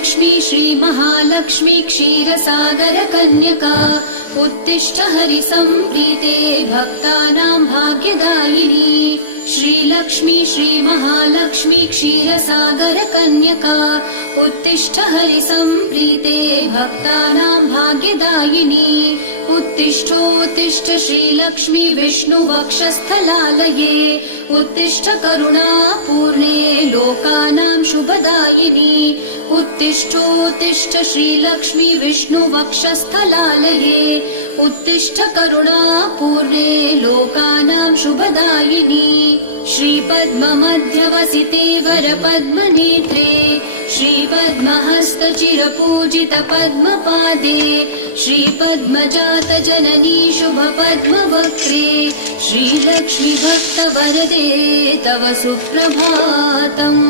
श्रीलक्ष्मी श्रीमहालक्ष्मी क्षीरसागर कन्यका उत्तिष्ठ हरिसम्प्रीते भक्तानां भाग्यदायिनी। श्रीलक्ष्मी श्रीमहालक्ष्मी क्षीरसागर कन्यका उत्तिष्ठ हरिसम्प्रीते भक्तानां भाग्यदायिनी। उत्तिष्ठोत्तिष्ठ श्रीलक्ष्मी विष्णुवक्षस्थलालये उत्तिष्ठ करुणापूर्णे लोकानां शुभदायिनी। उत्तिष्ठोत्तिष्ठ श्रीलक्ष्मी विष्णुवक्षस्थलालये उत्तिष्ठ करुणापूर्णे लोकानां शुभदायिनी। श्रीपद्ममध्यवसिते वरपद्मनेत्रे श्रीपद्महस्तचिरपूजित पद्मपादे श्रीपद्मजात जननी शुभपद्मवक्त्रे श्रीलक्ष्मी भक्तवरदे तव सुप्रभातम्।